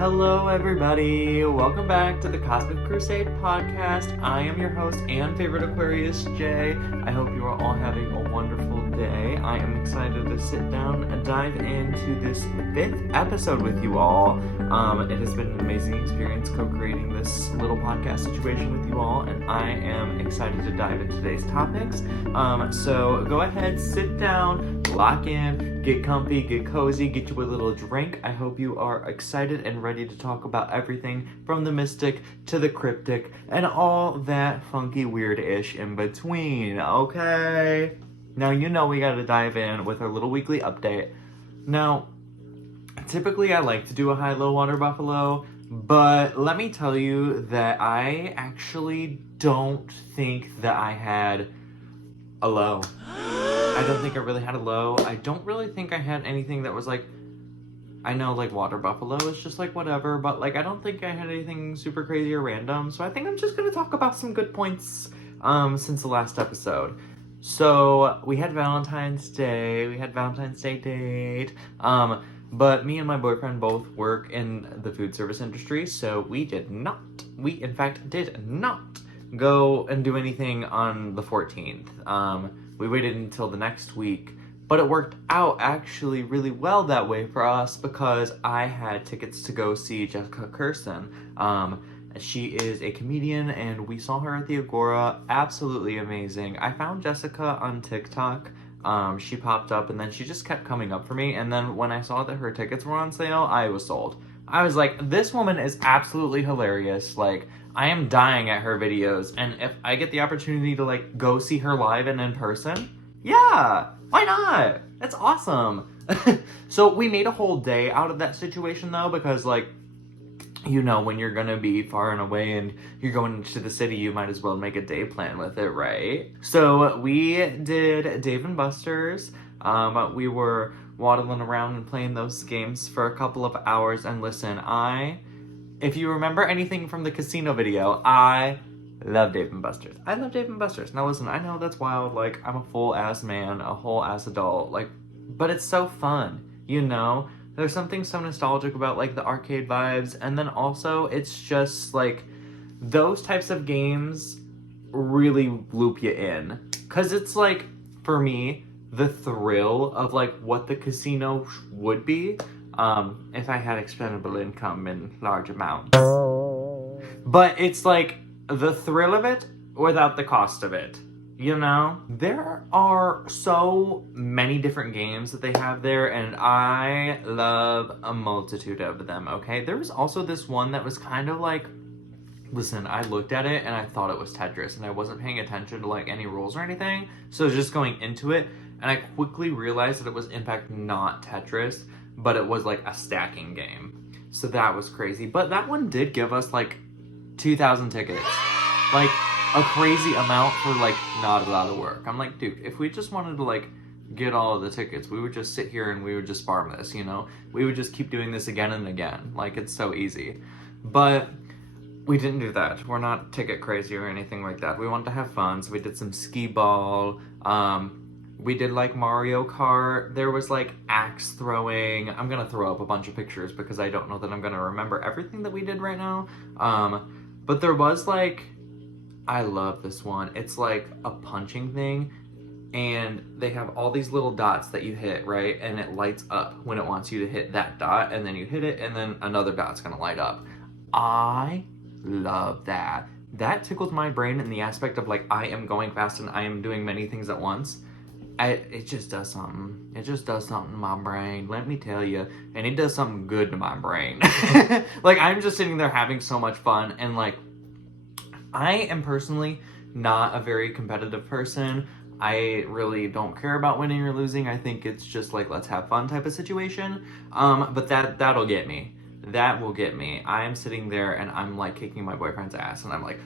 Hello everybody, welcome back to the Cosmic Crusade podcast. I am your host and favorite Aquarius, Jay. I hope you are all having a wonderful day. I am excited to sit down and dive into this 5th episode with you all. It has been an amazing experience co-creating this little podcast situation with you all, and I am excited to dive into today's topics. So go ahead, sit down, lock in, get comfy, get cozy, get you a little drink. I hope you are excited and ready to talk about everything from the mystic to the cryptic and all that funky weird-ish in between, okay? Now, you know we gotta dive in with our little weekly update. Now, typically I like to do a high-low water buffalo, but let me tell you that I actually don't think that I had a low. I don't think I really had a low. I don't really think I had anything that was like, I know like water buffalo is just like whatever, but like I don't think I had anything super crazy or random. So I think I'm just gonna talk about some good points since the last episode. So we had Valentine's Day, we had Valentine's Day date, but me and my boyfriend both work in the food service industry, so we in fact did not go and do anything on the 14th. We waited until the next week, but it worked out actually really well that way for us because I had tickets to go see Jessica Kirsten. She is a comedian and we saw her at the Agora. Absolutely amazing. I found Jessica on TikTok. She popped up and then she just kept coming up for me. And then when I saw that her tickets were on sale, I was sold. I was like, this woman is absolutely hilarious. Like, I am dying at her videos, and if I get the opportunity to like go see her live and in person, yeah, why not? That's awesome. So we made a whole day out of that situation though, because like, you know, when you're gonna be far and away and you're going into the city, you might as well make a day plan with it, right? So we did Dave & Buster's. We were waddling around and playing those games for a couple of hours, and listen, if you remember anything from the casino video, I love Dave & Buster's. I love Dave & Buster's. Now listen, I know that's wild, like, I'm a full-ass man, a whole-ass adult, like, but it's so fun, you know? There's something so nostalgic about, like, the arcade vibes, and then also, it's just, like, those types of games really loop you in. Because it's, like, for me, the thrill of, like, what the casino would be, if I had expendable income in large amounts. But it's like the thrill of it without the cost of it, you know? There are so many different games that they have there, and I love a multitude of them, okay? There was also this one that was kind of like, listen, I looked at it and I thought it was Tetris, and I wasn't paying attention to like any rules or anything, so I was just going into it, and I quickly realized that it was in fact not Tetris, but it was like a stacking game. So that was crazy. But that one did give us like 2,000 tickets. Like a crazy amount for like not a lot of work. I'm like, dude, if we just wanted to like get all of the tickets, we would just sit here and we would just farm this, you know? We would just keep doing this again and again. Like, it's so easy. But we didn't do that. We're not ticket crazy or anything like that. We wanted to have fun, so we did some skee ball. We did like Mario Kart. There was like axe throwing. I'm gonna throw up a bunch of pictures because I don't know that I'm gonna remember everything that we did right now. But there was like, I love this one. It's like a punching thing, and they have all these little dots that you hit, right? And it lights up when it wants you to hit that dot, and then you hit it, and then another dot's gonna light up. I love that. That tickles my brain in the aspect of like, I am going fast and I am doing many things at once. It just does something. It just does something to my brain, let me tell you. And it does something good to my brain. Like, I'm just sitting there having so much fun. And, like, I am personally not a very competitive person. I really don't care about winning or losing. I think it's just, like, let's have fun type of situation. But that'll get me. That will get me. I am sitting there and I'm, like, kicking my boyfriend's ass. And I'm like...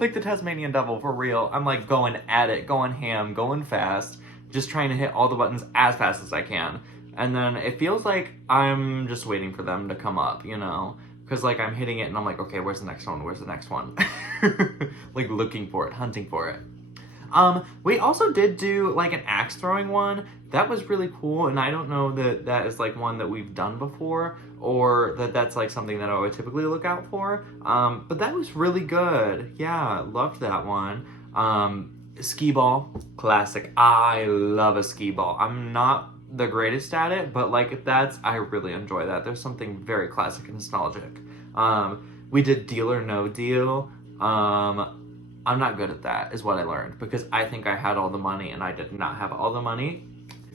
like the Tasmanian devil, for real. I'm like going at it, going ham, going fast, just trying to hit all the buttons as fast as I can. And then it feels like I'm just waiting for them to come up, you know? Because like I'm hitting it and I'm like, okay, where's the next one? Where's the next one? Like looking for it, hunting for it. We also did do like an axe throwing one. That was really cool, and I don't know that that is like one that we've done before, or that that's like something that I would typically look out for. But that was really good. Yeah, loved that one. Skee ball, classic. I love a skee ball. I'm not the greatest at it, but like I really enjoy that. There's something very classic and nostalgic. We did Deal or No Deal. I'm not good at that, is what I learned, because I think I had all the money and I did not have all the money.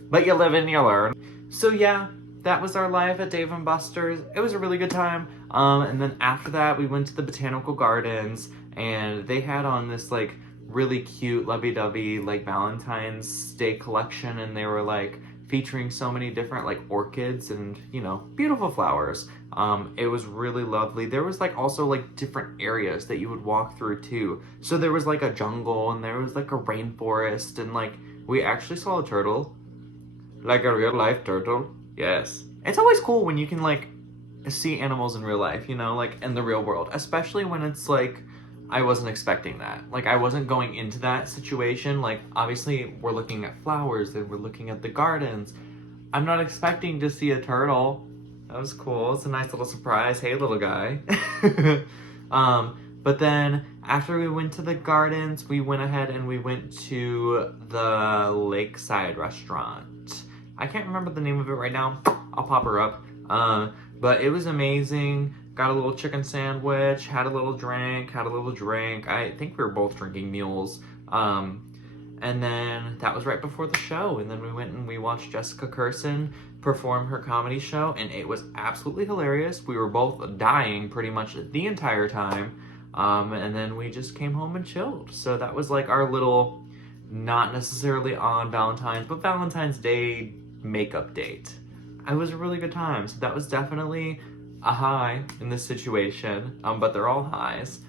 But you live and you learn. So yeah, that was our life at Dave & Buster's. It was a really good time. And then after that, we went to the Botanical Gardens, and they had on this like really cute lovey-dovey like Valentine's Day collection, and they were like featuring so many different like orchids and, you know, beautiful flowers. It was really lovely. There was like also like different areas that you would walk through too. So there was like a jungle, and there was like a rainforest, and like we actually saw a turtle. Like a real life turtle. Yes. It's always cool when you can like see animals in real life, you know, like in the real world, especially when it's like, I wasn't expecting that. Like I wasn't going into that situation. Like obviously we're looking at flowers and we're looking at the gardens. I'm not expecting to see a turtle. That was cool. It's a nice little surprise. Hey, little guy. But then after we went to the gardens, we went ahead and we went to the Lakeside restaurant. I can't remember the name of it right now. I'll pop her up. But it was amazing. Got a little chicken sandwich, had a little drink. I think we were both drinking mules. And then that was right before the show. And then we went and we watched Jessica Kirson perform her comedy show, and it was absolutely hilarious. We were both dying pretty much the entire time. And then we just came home and chilled. So that was like our little, not necessarily on Valentine's, but Valentine's Day makeup date. It was a really good time. So that was definitely a high in this situation, but they're all highs.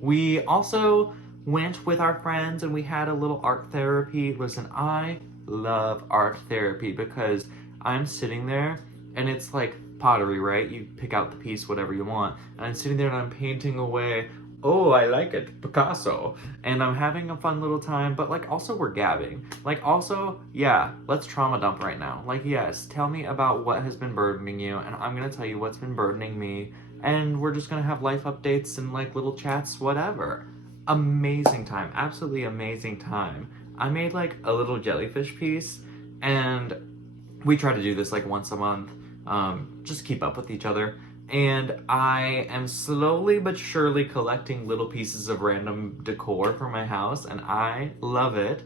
We also went with our friends and we had a little art therapy. Listen, I love art therapy because I'm sitting there and it's like pottery, right? You pick out the piece, whatever you want. And I'm sitting there and I'm painting away. Oh, I like it, Picasso. And I'm having a fun little time, but like also we're gabbing. Like also, yeah, let's trauma dump right now. Like, yes, tell me about what has been burdening you, and I'm gonna tell you what's been burdening me, and we're just gonna have life updates and like little chats, whatever. Amazing time, absolutely amazing time. I made like a little jellyfish piece, and we try to do this like once a month, just keep up with each other. And I am slowly but surely collecting little pieces of random decor for my house, and I love it.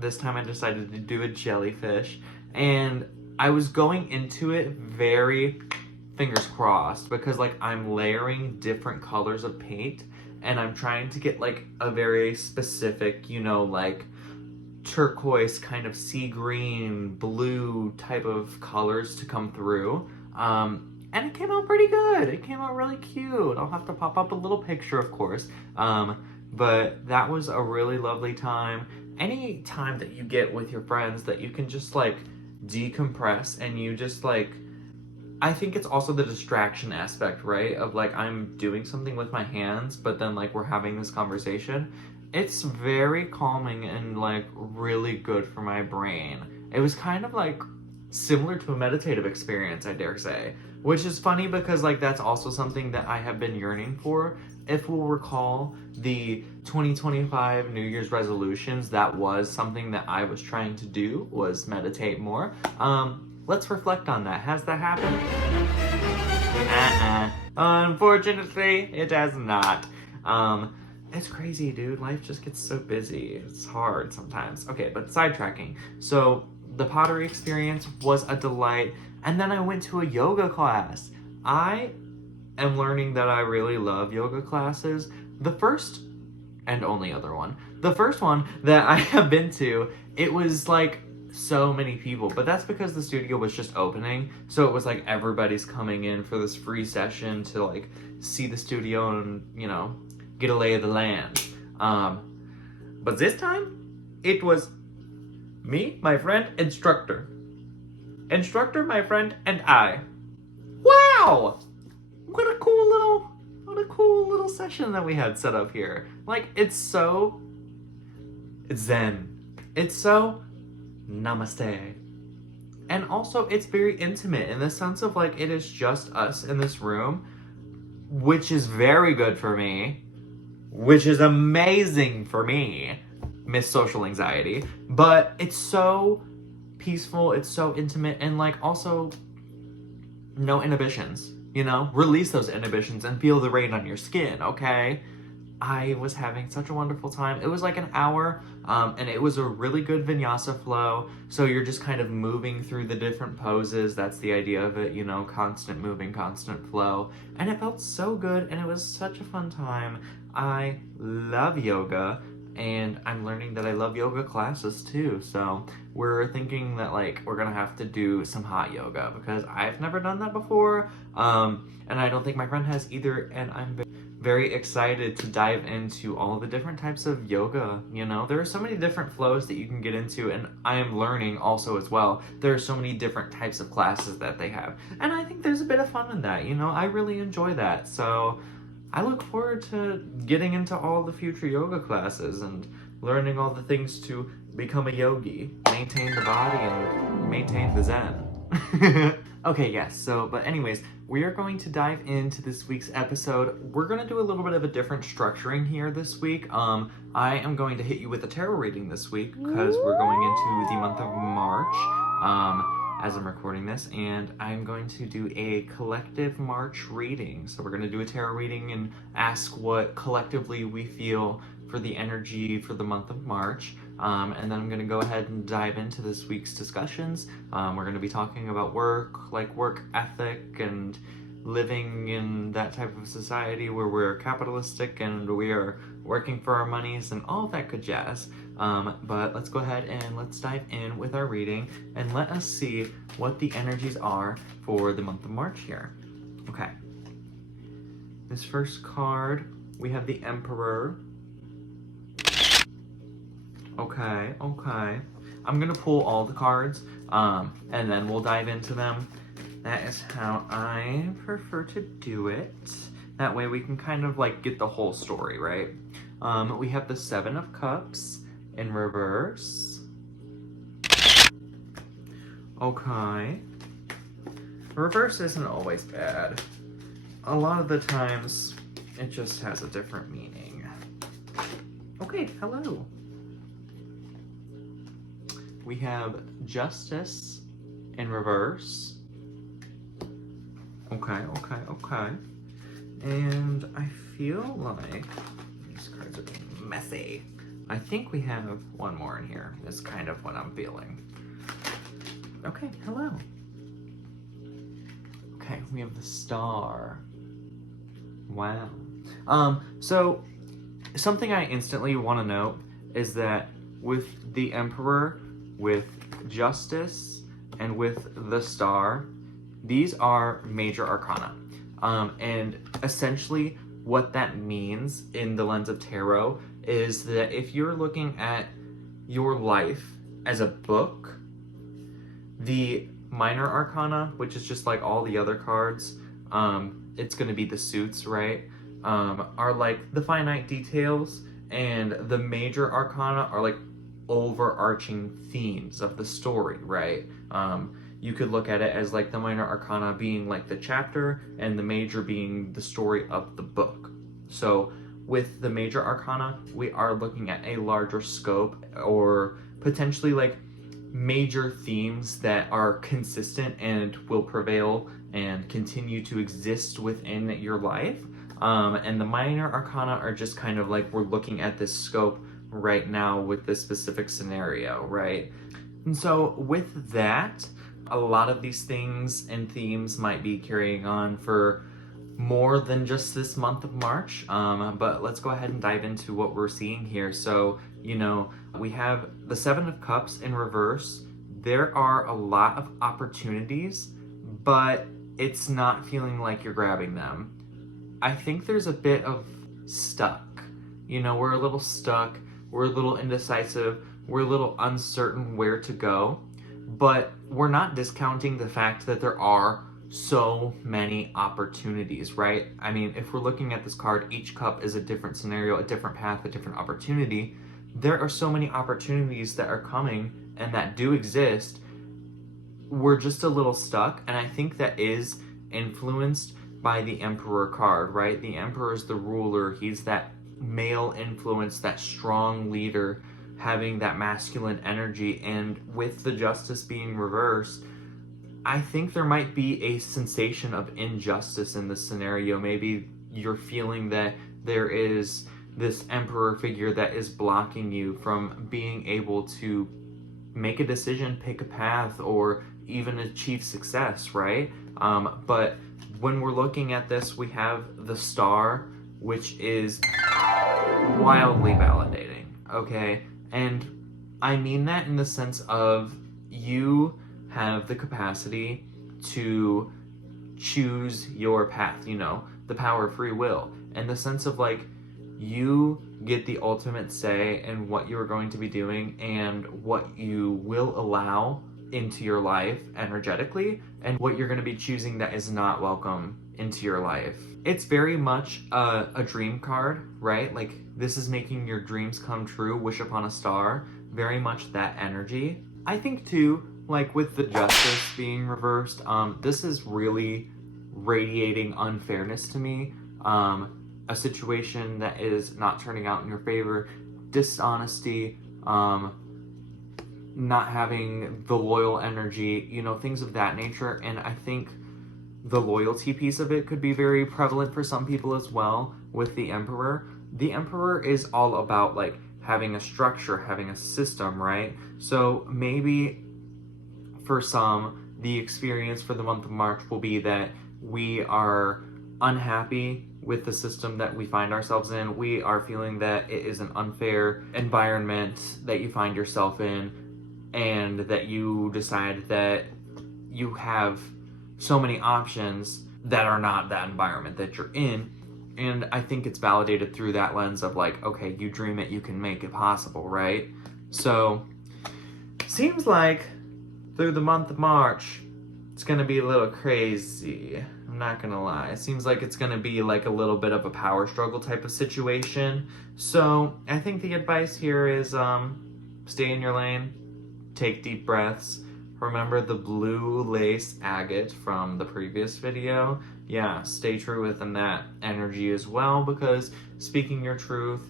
This time I decided to do a jellyfish, and I was going into it very fingers crossed because like I'm layering different colors of paint, and I'm trying to get like a very specific, you know, like turquoise kind of sea green, blue type of colors to come through. And it came out pretty good. It came out really cute. I'll have to pop up a little picture, of course. But that was a really lovely time. Any time that you get with your friends that you can just like decompress and you just like, I think it's also the distraction aspect, right? Of like, I'm doing something with my hands, but then like we're having this conversation. It's very calming and like really good for my brain. It was kind of like similar to a meditative experience, I dare say. Which is funny because like that's also something that I have been yearning for. If we'll recall the 2025 New Year's resolutions, that was something that I was trying to do, was meditate more. Let's reflect on that. Has that happened? Unfortunately, it has not. It's crazy, dude. Life just gets so busy. It's hard sometimes. Okay, but sidetracking. So the pottery experience was a delight. And then I went to a yoga class. I am learning that I really love yoga classes. The first and only other one. The first one that I have been to, it was like so many people, but that's because the studio was just opening. So it was like everybody's coming in for this free session to like see the studio and, you know, get a lay of the land. But this time, it was me, my friend, instructor, my friend, and I. Wow! What a cool little session that we had set up here. Like, it's so It's zen. It's so namaste. And also, it's very intimate in the sense of like it is just us in this room, which is very good for me, which is amazing for me, Miss Social Anxiety. But it's so peaceful, it's so intimate, and like also no inhibitions, you know? Release those inhibitions and feel the rain on your skin, okay? I was having such a wonderful time. It was like an hour, and it was a really good vinyasa flow. So you're just kind of moving through the different poses. That's the idea of it, you know, constant moving, constant flow. And it felt so good, and it was such a fun time. I love yoga, and I'm learning that I love yoga classes too. So we're thinking that like we're gonna have to do some hot yoga because I've never done that before, and I don't think my friend has either. And I'm very excited to dive into all the different types of yoga. You know, there are so many different flows that you can get into, and I am learning also as well. There are so many different types of classes that they have, and I think there's a bit of fun in that. You know, I really enjoy that. So I look forward to getting into all the future yoga classes and learning all the things to become a yogi, maintain the body, and maintain the zen. Okay, yes, so, but anyways, we are going to dive into this week's episode. We're going to do a little bit of a different structuring here this week. I am going to hit you with a tarot reading this week because we're going into the month of March. As I'm recording this, and I'm going to do a collective March reading. So we're going to do a tarot reading and ask what collectively we feel for the energy for the month of March. And then I'm going to go ahead and dive into this week's discussions. We're going to be talking about work, like work ethic and living in that type of society where we're capitalistic and we are working for our monies and all that good jazz. But let's go ahead and let's dive in with our reading and let us see what the energies are for the month of March here. Okay. This first card, we have the Emperor. Okay. I'm gonna pull all the cards, and then we'll dive into them. That is how I prefer to do it. That way we can kind of like get the whole story, right? We have the Seven of Cups in reverse. Okay. Reverse isn't always bad. A lot of the times, it just has a different meaning. Okay, hello. We have Justice in reverse. Okay. And I feel like these cards are being messy. I think we have one more in here. That's kind of what I'm feeling. Okay, hello. Okay, we have the Star. Wow. So something I instantly want to note is that with the Emperor, with Justice, and with the Star, these are major arcana. And essentially what that means in the lens of tarot is that if you're looking at your life as a book, the minor arcana, which is just like all the other cards, it's going to be the suits, right? Are like the finite details, and the major arcana are like overarching themes of the story, right? You could look at it as like the minor arcana being like the chapter and the major being the story of the book. So with the major arcana, we are looking at a larger scope or potentially like major themes that are consistent and will prevail and continue to exist within your life. And the minor arcana are just kind of like we're looking at this scope right now with this specific scenario, right? And so with that, a lot of these things and themes might be carrying on for more than just this month of March, but let's go ahead and dive into what we're seeing here. So, you know, we have the Seven of Cups in reverse. There are a lot of opportunities, but it's not feeling like you're grabbing them. I think there's a bit of stuck. You know, we're a little stuck, we're a little indecisive, we're a little uncertain where to go, but we're not discounting the fact that there are so many opportunities, right? I mean, if we're looking at this card, each cup is a different scenario, a different path, a different opportunity, there are so many opportunities that are coming and that do exist. We're just a little stuck, and I think that is influenced by the Emperor card, right? The Emperor is the ruler. He's that male influence, that strong leader, having that masculine energy. And with the Justice being reversed, I think there might be a sensation of injustice in this scenario. Maybe you're feeling that there is this Emperor figure that is blocking you from being able to make a decision, pick a path, or even achieve success, right? But when we're looking at this, we have the Star, which is wildly validating, okay? And I mean that in the sense of you have the capacity to choose your path, you know, the power of free will, in the sense of like, you get the ultimate say in what you're going to be doing and what you will allow into your life energetically, and what you're going to be choosing that is not welcome into your life. It's very much a dream card, right? Like, this is making your dreams come true, wish upon a star, very much that energy. I think too, like with the Justice being reversed, this is really radiating unfairness to me. A situation that is not turning out in your favor, dishonesty, not having the loyal energy, you know, things of that nature. And I think the loyalty piece of it could be very prevalent for some people as well with the Emperor. The Emperor is all about like having a structure, having a system, right? So maybe for some, the experience for the month of March will be that we are unhappy with the system that we find ourselves in. We are feeling that it is an unfair environment that you find yourself in, and that you decide that you have so many options that are not that environment that you're in. And I think it's validated through that lens of like, okay, you dream it, you can make it possible, right? So, seems like through the month of March, it's gonna be a little crazy. I'm not gonna lie. It seems like it's gonna be like a little bit of a power struggle type of situation. So I think the advice here is stay in your lane, take deep breaths. Remember the blue lace agate from the previous video? Yeah, stay true within that energy as well, because speaking your truth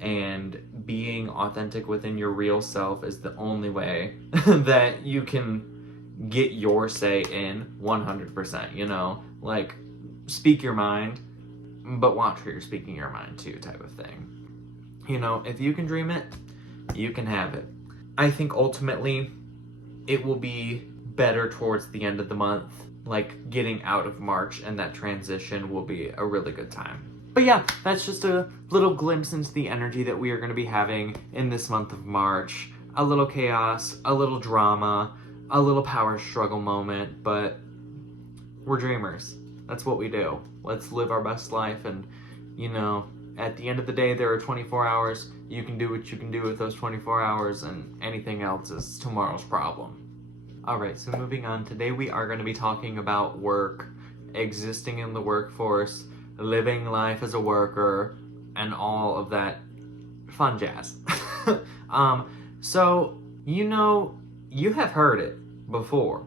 and being authentic within your real self is the only way that you can get your say in 100%, you know? Like, speak your mind, but watch who you're speaking your mind to type of thing. You know, if you can dream it, you can have it. I think ultimately it will be better towards the end of the month, like getting out of March, and that transition will be a really good time. But yeah, that's just a little glimpse into the energy that we are going to be having in this month of March. A little chaos, a little drama, a little power struggle moment, but we're dreamers. That's what we do. Let's live our best life, and, you know, at the end of the day, there are 24 hours. You can do what you can do with those 24 hours, and anything else is tomorrow's problem. Alright, so moving on. Today we are going to be talking about work, existing in the workforce, living life as a worker, and all of that fun jazz. So, you know, you have heard it before.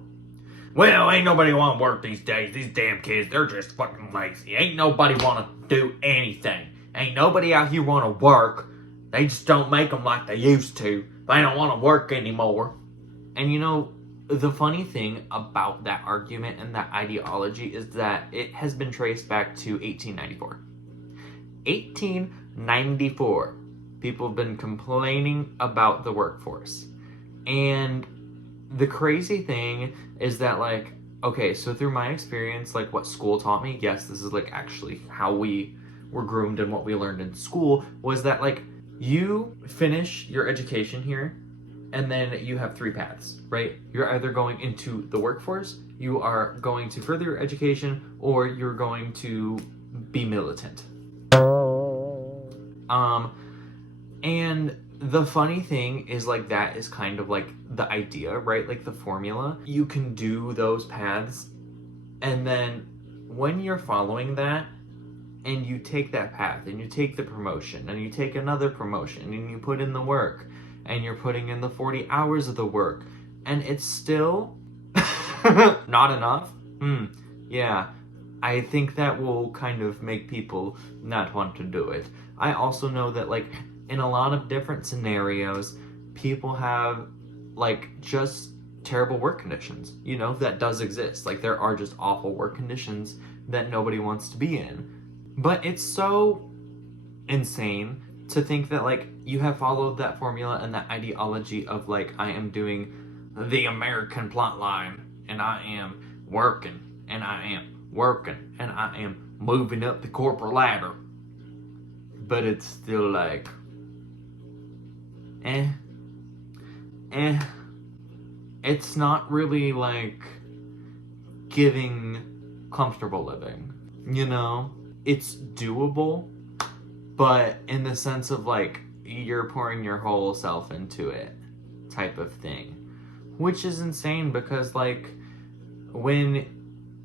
Well, ain't nobody want to work these days. These damn kids, they're just fucking lazy. Ain't nobody want to do anything. Ain't nobody out here want to work. They just don't make them like they used to. They don't want to work anymore. And you know, the funny thing about that argument and that ideology is that it has been traced back to 1894. 1894. People have been complaining about the workforce. And the crazy thing is that, like, okay, so through my experience, like what school taught me, yes, this is like actually how we were groomed and what we learned in school, was that like you finish your education here and then you have three paths, right? You're either going into the workforce, you are going to further your education, or you're going to be militant. And the funny thing is, like, that is kind of like the idea, right? Like the formula. You can do those paths, and then when you're following that and you take that path and you take the promotion and you take another promotion and you put in the work and you're putting in the 40 hours of the work and it's still not enough. Yeah, I think that will kind of make people not want to do it. I also know that, like, in a lot of different scenarios, people have, like, just terrible work conditions. You know, that does exist. Like, there are just awful work conditions that nobody wants to be in. But it's so insane to think that, like, you have followed that formula and that ideology of, like, I am doing the American plotline, and I am working, and I am working, and I am moving up the corporate ladder. But it's still like, it's not really, like, giving comfortable living, you know? It's doable, but in the sense of, like, you're pouring your whole self into it type of thing. Which is insane because, like, when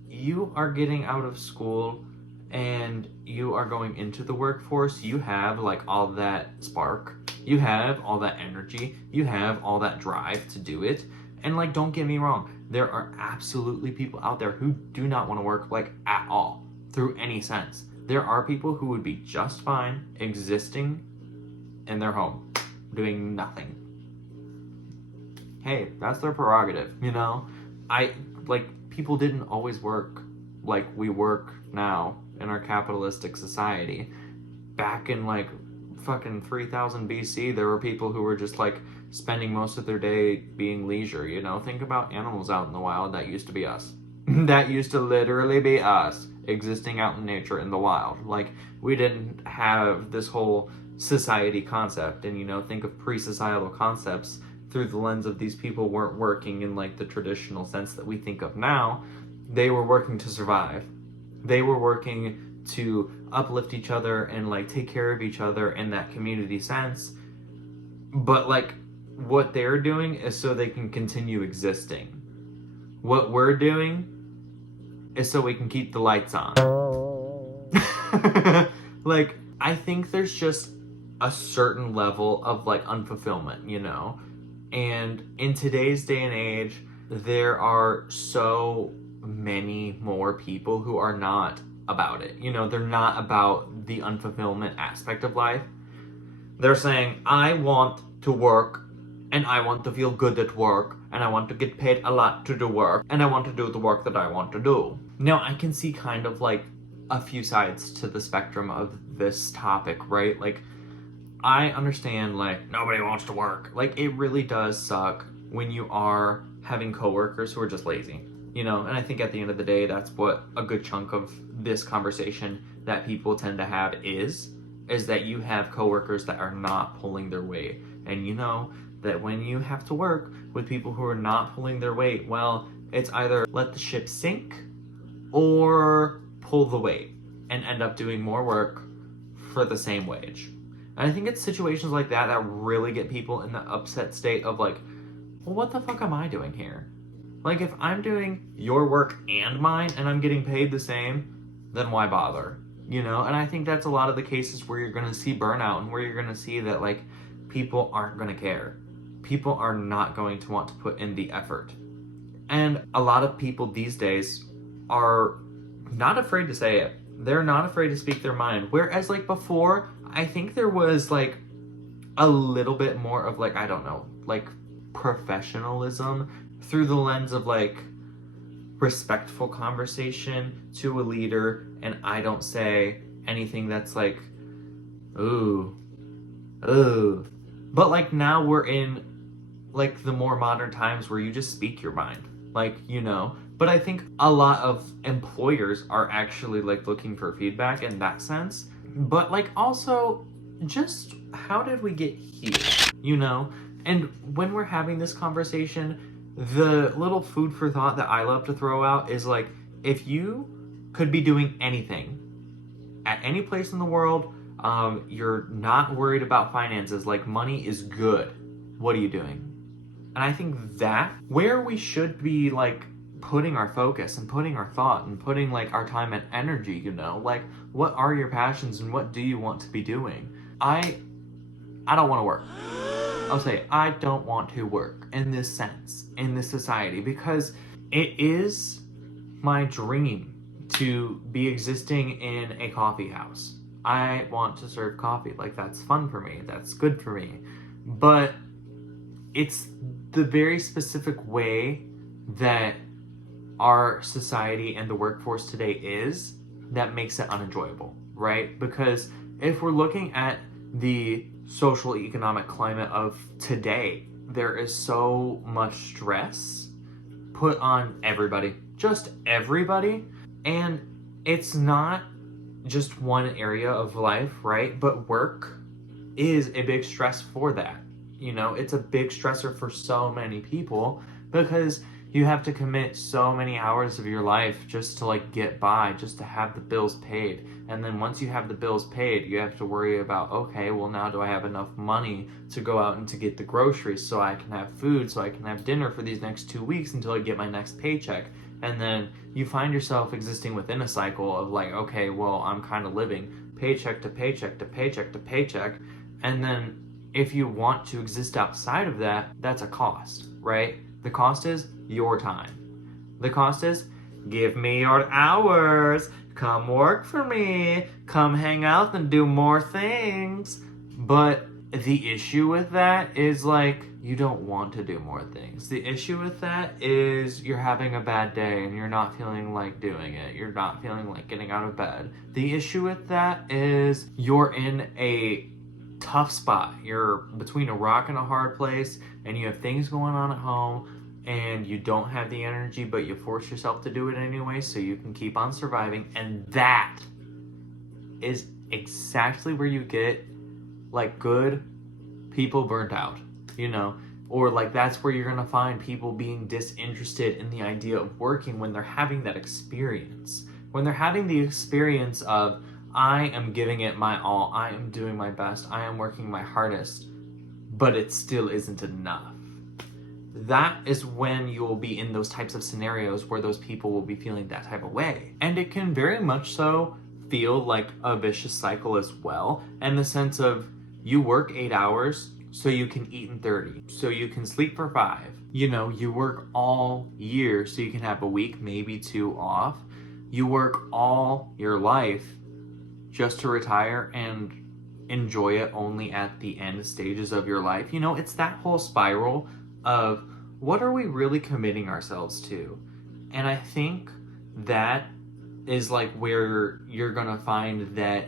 you are getting out of school and you are going into the workforce, you have, like, all that spark. You have all that energy. You have all that drive to do it. And, like, don't get me wrong. There are absolutely people out there who do not want to work, like, at all, through any sense. There are people who would be just fine existing in their home, doing nothing. Hey, that's their prerogative, you know? People didn't always work like we work now in our capitalistic society. Back in, like, fucking 3000 BC, there were people who were just, like, spending most of their day being leisure, you know? Think about animals out in the wild. That used to be us. That used to literally be us, existing out in nature in the wild. Like, we didn't have this whole society concept, and, you know, think of pre-societal concepts through the lens of these people weren't working in, like, the traditional sense that we think of now. They were working to survive. They were working to uplift each other and, like, take care of each other in that community sense. But, like, what they're doing is so they can continue existing. What we're doing is so we can keep the lights on. Like, I think there's just a certain level of, like, unfulfillment, you know? And in today's day and age, there are so many more people who are not about it. You know, they're not about the unfulfillment aspect of life. They're saying, I want to work, and I want to feel good at work, and I want to get paid a lot to do work, and I want to do the work that I want to do. Now, I can see kind of, like, a few sides to the spectrum of this topic, right? Like, I understand, like, nobody wants to work. Like, it really does suck when you are having coworkers who are just lazy, you know? And I think at the end of the day, that's what a good chunk of this conversation that people tend to have is that you have coworkers that are not pulling their weight. And you know that when you have to work with people who are not pulling their weight, well, it's either let the ship sink or pull the weight and end up doing more work for the same wage. And I think it's situations like that that really get people in the upset state of, like, well, what the fuck am I doing here? Like, if I'm doing your work and mine and I'm getting paid the same, then why bother? You know? And I think that's a lot of the cases where you're going to see burnout and where you're going to see that, like, people aren't going to care. People are not going to want to put in the effort. And a lot of people these days are not afraid to say it. They're not afraid to speak their mind. Whereas, like, before, I think there was, like, a little bit more of, like, I don't know, like, professionalism through the lens of, like, respectful conversation to a leader, and I don't say anything that's like, ooh. But, like, now we're in, like, the more modern times where you just speak your mind, like, you know. But I think a lot of employers are actually, like, looking for feedback in that sense. But, like, also, just how did we get here, you know? And when we're having this conversation, the little food for thought that I love to throw out is, like, if you could be doing anything at any place in the world, you're not worried about finances, like, money is good, what are you doing? And I think that where we should be, like, putting our focus and putting our thought and putting like our time and energy, you know, like what are your passions and what do you want to be doing? I don't want to work. I'll say I don't want to work in this sense, in this society, because it is my dream to be existing in a coffee house. I want to serve coffee. Like, that's fun for me. That's good for me. But it's the very specific way that our society and the workforce today is that makes it unenjoyable, right? Because if we're looking at the social economic climate of today, there is so much stress put on everybody, just everybody. And it's not just one area of life, right? But work is a big stress for that. You know, it's a big stressor for so many people because you have to commit so many hours of your life just to like get by, just to have the bills paid. And then once you have the bills paid, you have to worry about, okay, well now do I have enough money to go out and to get the groceries so I can have food, so I can have dinner for these next 2 weeks until I get my next paycheck. And then you find yourself existing within a cycle of like, okay, well, I'm kind of living paycheck to paycheck to paycheck to paycheck. And then if you want to exist outside of that, that's a cost, right? The cost is your time. The cost is, give me your hours, come work for me, come hang out and do more things. But the issue with that is like, you don't want to do more things. The issue with that is you're having a bad day and you're not feeling like doing it. You're not feeling like getting out of bed. The issue with that is you're in a tough spot. You're between a rock and a hard place and you have things going on at home and you don't have the energy, but you force yourself to do it anyway so you can keep on surviving. And that is exactly where you get like good people burnt out, you know, or like that's where you're gonna find people being disinterested in the idea of working when they're having that experience. When they're having the experience of, I am giving it my all, I am doing my best, I am working my hardest, but it still isn't enough. That is when you will be in those types of scenarios where those people will be feeling that type of way. And it can very much so feel like a vicious cycle as well, in the sense of you work 8 hours so you can eat in 30, so you can sleep for 5. You know, you work all year so you can have a week, maybe 2 off. You work all your life just to retire and enjoy it only at the end stages of your life. You know, it's that whole spiral of what are we really committing ourselves to? And I think that is like where you're gonna find that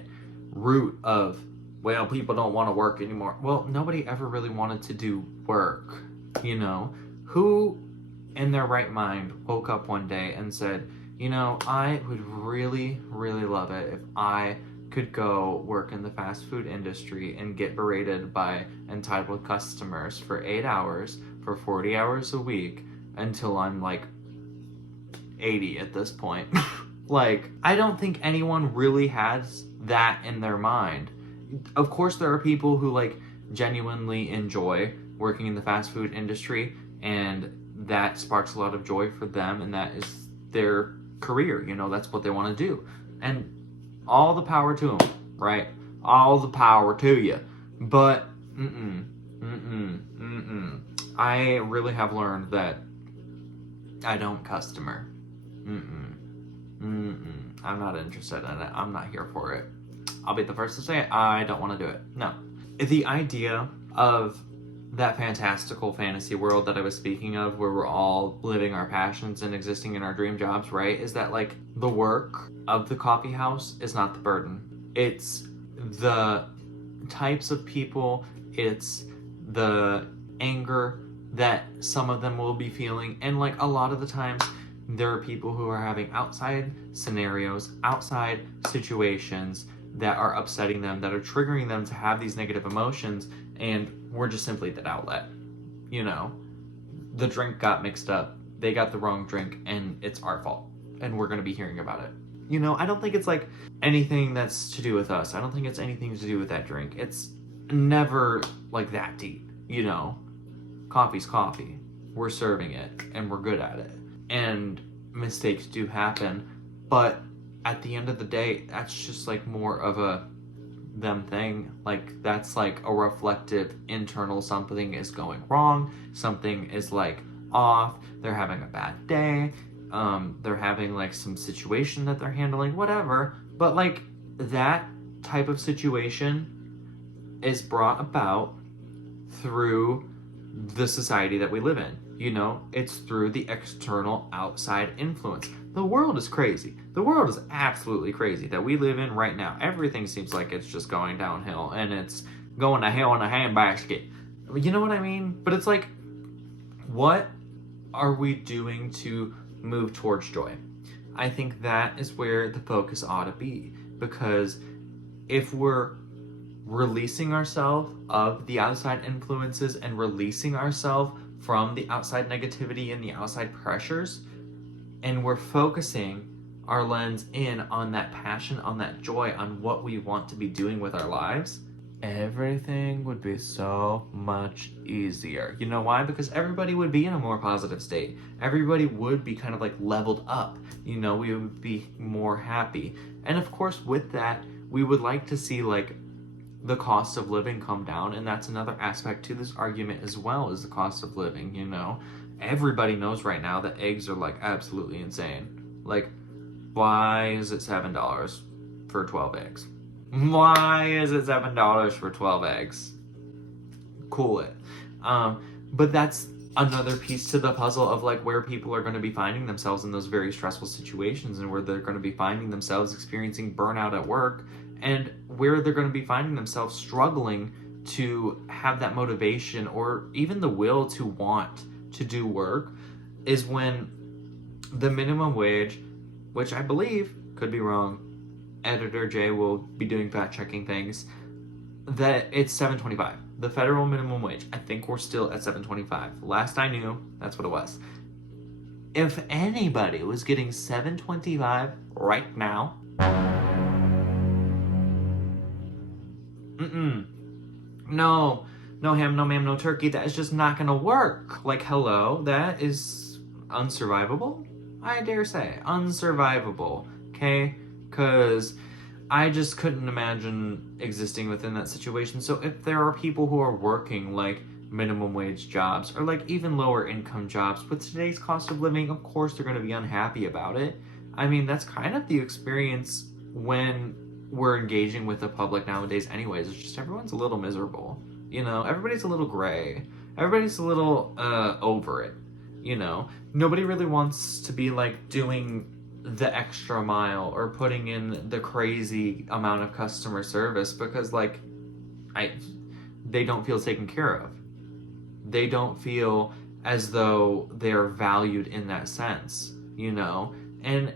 root of, well, people don't want to work anymore. Well, nobody ever really wanted to do work, you know? Who in their right mind woke up one day and said, you know, I would really, really love it if I could go work in the fast food industry and get berated by entitled customers for 8 hours, for 40 hours a week, until I'm like 80 at this point. Like, I don't think anyone really has that in their mind. Of course, there are people who like genuinely enjoy working in the fast food industry and that sparks a lot of joy for them and that is their career, you know, that's what they want to do. And all the power to them, right? All the power to you. But, I really have learned that I don't customer. I'm not interested in it. I'm not here for it. I'll be the first to say it. I don't want to do it. No. The idea of that fantastical fantasy world that I was speaking of, where we're all living our passions and existing in our dream jobs, right? Is that like the work of the coffee house is not the burden. It's the types of people, it's the anger that some of them will be feeling. And like a lot of the times, there are people who are having outside scenarios, outside situations that are upsetting them, that are triggering them to have these negative emotions, and we're just simply that outlet. You know, the drink got mixed up, they got the wrong drink, and it's our fault, and we're gonna be hearing about it. You know, I don't think it's like anything that's to do with us. I don't think it's anything to do with that drink. It's never like that deep, you know. Coffee's coffee. We're serving it, and we're good at it. and mistakes do happen, but at the end of the day, that's just like more of a them thing. Like, that's like a reflective internal, something is going wrong, something is like off, they're having a bad day, they're having like some situation that they're handling, whatever. But like, that type of situation is brought about through the society that we live in. You know, it's through the external outside influence. The world is crazy. The world is absolutely crazy that we live in right now. Everything seems like it's just going downhill, and it's going to hell in a handbasket. You know what I mean? But it's like, what are we doing to move towards joy? I think that is where the focus ought to be, because if we're releasing ourselves of the outside influences and releasing ourselves from the outside negativity and the outside pressures, and we're focusing our lens in on that passion, on that joy, on what we want to be doing with our lives, everything would be so much easier. You know why? Because everybody would be in a more positive state. Everybody would be kind of like leveled up. You know, we would be more happy. And of course, with that, we would like to see like the cost of living come down, and that's another aspect to this argument as well, is the cost of living. You know, everybody knows right now that eggs are like absolutely insane. Like, why is it $7 for 12 eggs? Why is it $7 for 12 eggs? Cool it. But that's another piece to the puzzle of like where people are going to be finding themselves in those very stressful situations, and where they're going to be finding themselves experiencing burnout at work, and where they're going to be finding themselves struggling to have that motivation or even the will to want to do work, is when the minimum wage, which I believe, could be wrong, Editor Jay will be doing fact checking things, that it's $7.25. The federal minimum wage, I think we're still at $7.25. Last I knew, that's what it was. If anybody was getting $7.25 right now, no ham, no ma'am, no turkey, that is just not gonna work. Like, hello, that is unsurvivable, I dare say. Unsurvivable, okay? Because I just couldn't imagine existing within that situation. So if there are people who are working like minimum wage jobs or like even lower income jobs, with today's cost of living, of course they're going to be unhappy about it. I mean, that's kind of the experience when we're engaging with the public nowadays anyways. It's just everyone's a little miserable. You know, everybody's a little gray. Everybody's a little over it. You know, nobody really wants to be like doing the extra mile or putting in the crazy amount of customer service, because like they don't feel taken care of. They don't feel as though they're valued in that sense, you know? And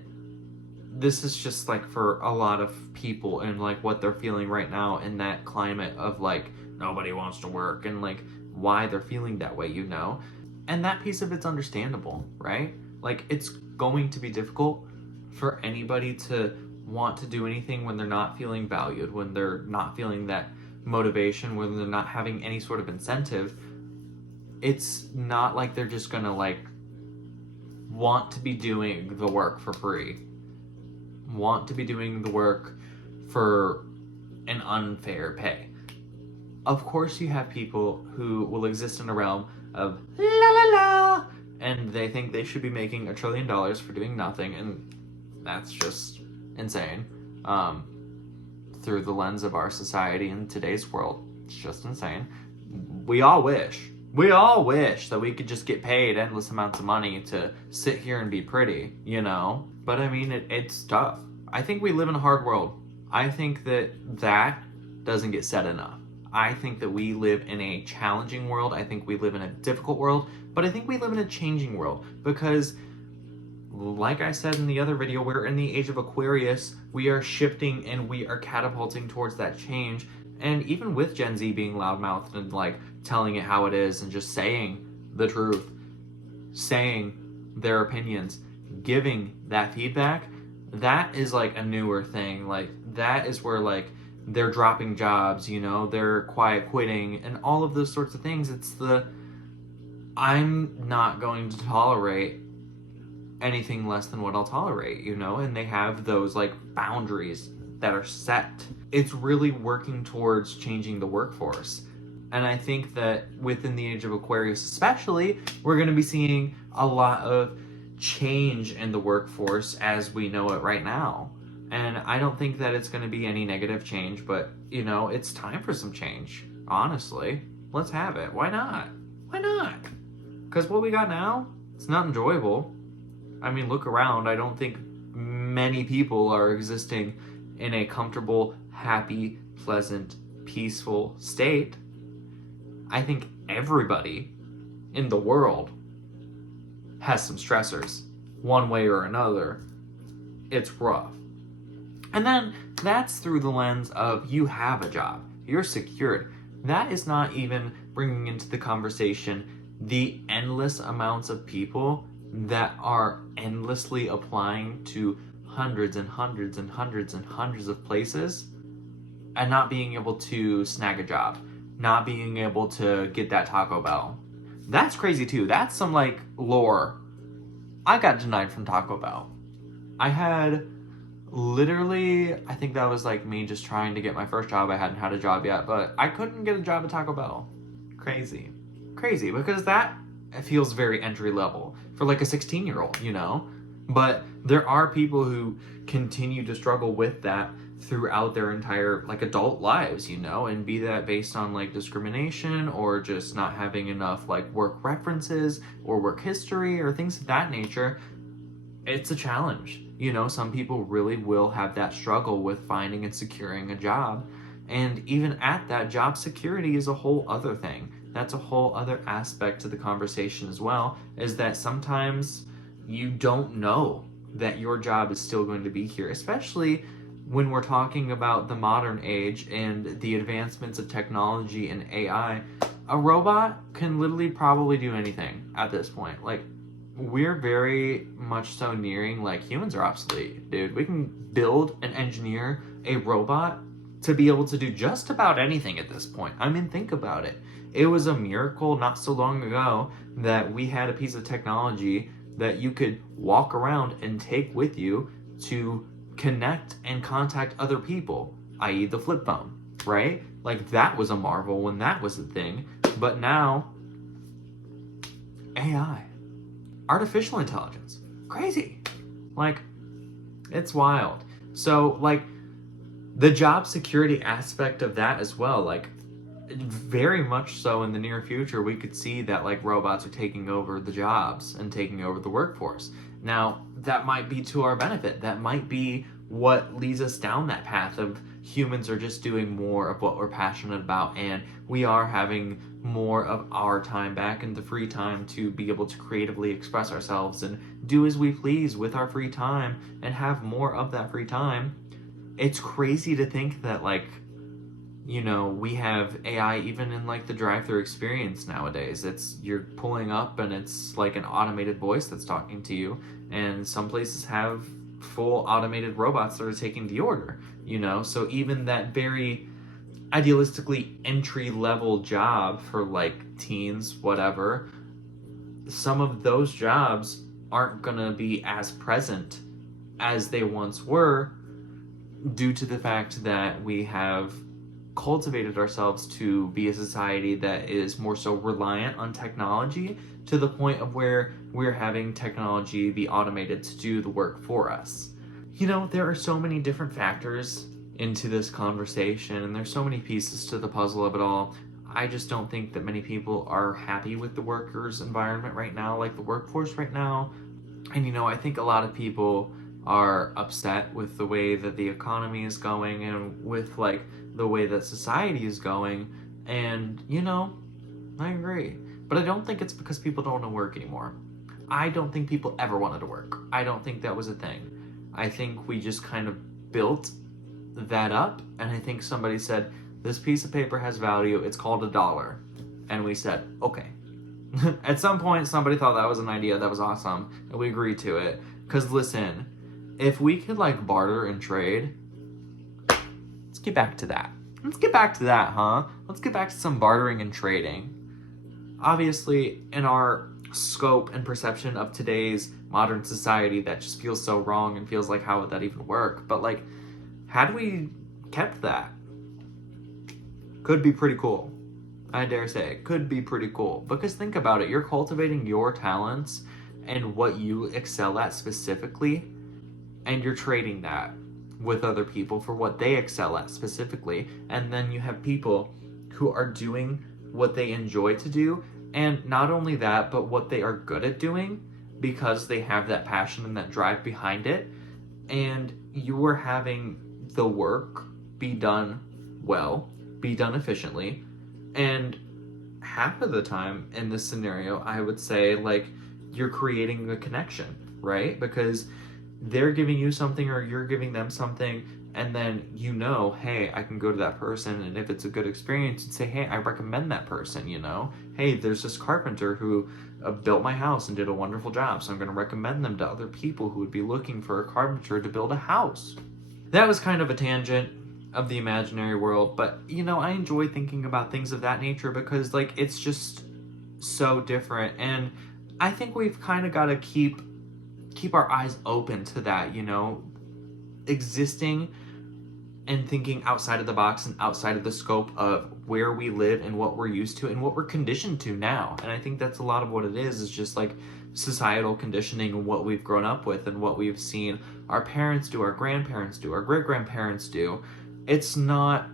this is just like for a lot of people and like what they're feeling right now in that climate of like nobody wants to work, and like why they're feeling that way, you know? And that piece of it's understandable, right? Like, it's going to be difficult for anybody to want to do anything when they're not feeling valued, when they're not feeling that motivation, when they're not having any sort of incentive. It's not like they're just gonna like want to be doing the work for free, want to be doing the work for an unfair pay. Of course you have people who will exist in a realm of la la la, and they think they should be making $1 trillion for doing nothing, and that's just insane. Through the lens of our society in today's world, it's just insane. We all wish that we could just get paid endless amounts of money to sit here and be pretty, you know? But I mean, it's tough. I think we live in a hard world. I think that doesn't get said enough. I think that we live in a challenging world. I think we live in a difficult world, but I think we live in a changing world, because like I said in the other video, we're in the age of Aquarius. We are shifting and we are catapulting towards that change. And even with Gen Z being loudmouthed and like telling it how it is and just saying the truth, saying their opinions, giving that feedback, that is like a newer thing. Like, that is where like they're dropping jobs, you know, they're quiet quitting and all of those sorts of things. It's I'm not going to tolerate anything less than what I'll tolerate, you know? And they have those like boundaries that are set. It's really working towards changing the workforce. And I think that within the age of Aquarius especially, we're going to be seeing a lot of change in the workforce as we know it right now. And I don't think that it's going to be any negative change, but, you know, it's time for some change, honestly. Let's have it. Why not? Why not? Because what we got now, it's not enjoyable. I mean, look around. I don't think many people are existing in a comfortable, happy, pleasant, peaceful state. I think everybody in the world has some stressors, one way or another. It's rough. And then that's through the lens of you have a job, you're secured. That is not even bringing into the conversation the endless amounts of people that are endlessly applying to hundreds and hundreds and hundreds and hundreds of places and not being able to snag a job, not being able to get that Taco Bell. That's crazy too. That's some like lore. I got denied from Taco Bell. I had literally, I think that was like me just trying to get my first job. I hadn't had a job yet, but I couldn't get a job at Taco Bell. Crazy, because that feels very entry level for like a 16-year-old, you know? But there are people who continue to struggle with that throughout their entire like adult lives, you know, and be that based on like discrimination or just not having enough like work references or work history or things of that nature. It's a challenge. You know, some people really will have that struggle with finding and securing a job. And even at that, job security is a whole other thing. That's a whole other aspect to the conversation as well, is that sometimes you don't know that your job is still going to be here, especially when we're talking about the modern age and the advancements of technology and AI. A robot can literally probably do anything at this point. Like, we're very much so nearing like humans are obsolete, dude. We can build and engineer a robot to be able to do just about anything at this point. I mean, think about it. It was a miracle not so long ago that we had a piece of technology that you could walk around and take with you to connect and contact other people, i.e. the flip phone, right? Like, that was a marvel when that was a thing. But now, AI. Artificial intelligence. Crazy. Like, it's wild. So, like, the job security aspect of that as well, like, very much so in the near future, we could see that, like, robots are taking over the jobs and taking over the workforce. Now, that might be to our benefit. That might be what leads us down that path of humans are just doing more of what we're passionate about, and we are having more of our time back and the free time to be able to creatively express ourselves and do as we please with our free time and have more of that free time. It's crazy to think that, like, you know, we have AI even in like the drive-thru experience nowadays. It's you're pulling up and it's like an automated voice that's talking to you, and some places have full automated robots that are taking the order, you know? So even that very idealistically entry-level job for like teens, whatever, some of those jobs aren't gonna be as present as they once were due to the fact that we have cultivated ourselves to be a society that is more so reliant on technology to the point of where we're having technology be automated to do the work for us. You know, there are so many different factors into this conversation, and there's so many pieces to the puzzle of it all. I just don't think that many people are happy with the workers' environment right now, like the workforce right now. And, you know, I think a lot of people are upset with the way that the economy is going and with, like, the way that society is going. And, you know, I agree. But I don't think it's because people don't want to work anymore. I don't think people ever wanted to work. I don't think that was a thing. I think we just kind of built that up, and I think somebody said, this piece of paper has value, it's called $1. And we said, okay. At some point, somebody thought that was an idea that was awesome, and we agreed to it. Because listen, if we could, like, barter and trade, let's get back to that. Let's get back to that, huh? Let's get back to some bartering and trading. Obviously, in our scope and perception of today's modern society that just feels so wrong and feels like, how would that even work? But like, had we kept that, could be pretty cool. I dare say it could be pretty cool, because think about it, you're cultivating your talents and what you excel at specifically, and you're trading that with other people for what they excel at specifically. And then you have people who are doing what they enjoy to do, and not only that, but what they are good at doing, because they have that passion and that drive behind it. And you are having the work be done well, be done efficiently. And half of the time in this scenario, I would say, like, you're creating a connection, right? Because they're giving you something or you're giving them something, and then you know, hey, I can go to that person, and if it's a good experience, and say, hey, I recommend that person, you know? Hey, there's this carpenter who built my house and did a wonderful job, so I'm going to recommend them to other people who would be looking for a carpenter to build a house. That was kind of a tangent of the imaginary world, but, you know, I enjoy thinking about things of that nature because, like, it's just so different, and I think we've kind of got to keep our eyes open to that, you know, existing and thinking outside of the box and outside of the scope of where we live and what we're used to and what we're conditioned to now. And I think that's a lot of what it is just like societal conditioning and what we've grown up with and what we've seen our parents do, our grandparents do, our great-grandparents do. It's not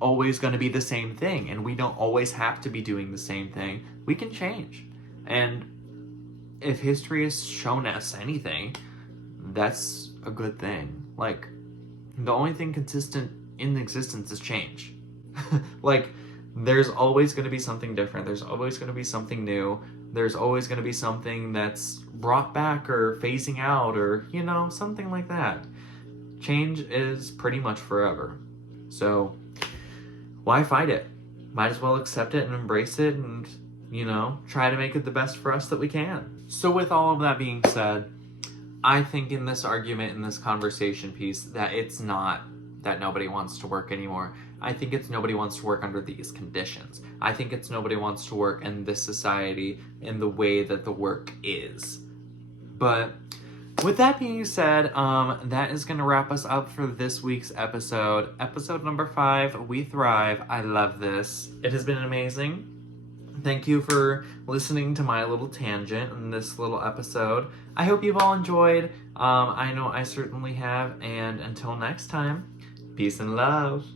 always going to be the same thing, and we don't always have to be doing the same thing. We can change. And if history has shown us anything, that's a good thing. Like, the only thing consistent in existence is change. Like, there's always going to be something different. There's always going to be something new. There's always going to be something that's brought back or phasing out or, you know, something like that. Change is pretty much forever. So, why fight it? Might as well accept it and embrace it and, you know, try to make it the best for us that we can. So with all of that being said, I think in this argument, in this conversation piece, that it's not that nobody wants to work anymore. I think it's nobody wants to work under these conditions. I think it's nobody wants to work in this society in the way that the work is. But with that being said, that is going to wrap us up for this week's episode. Episode number 5, We Thrive. I love this. It has been amazing. Thank you for listening to my little tangent in this little episode. I hope you've all enjoyed. I know I certainly have. And until next time, peace and love.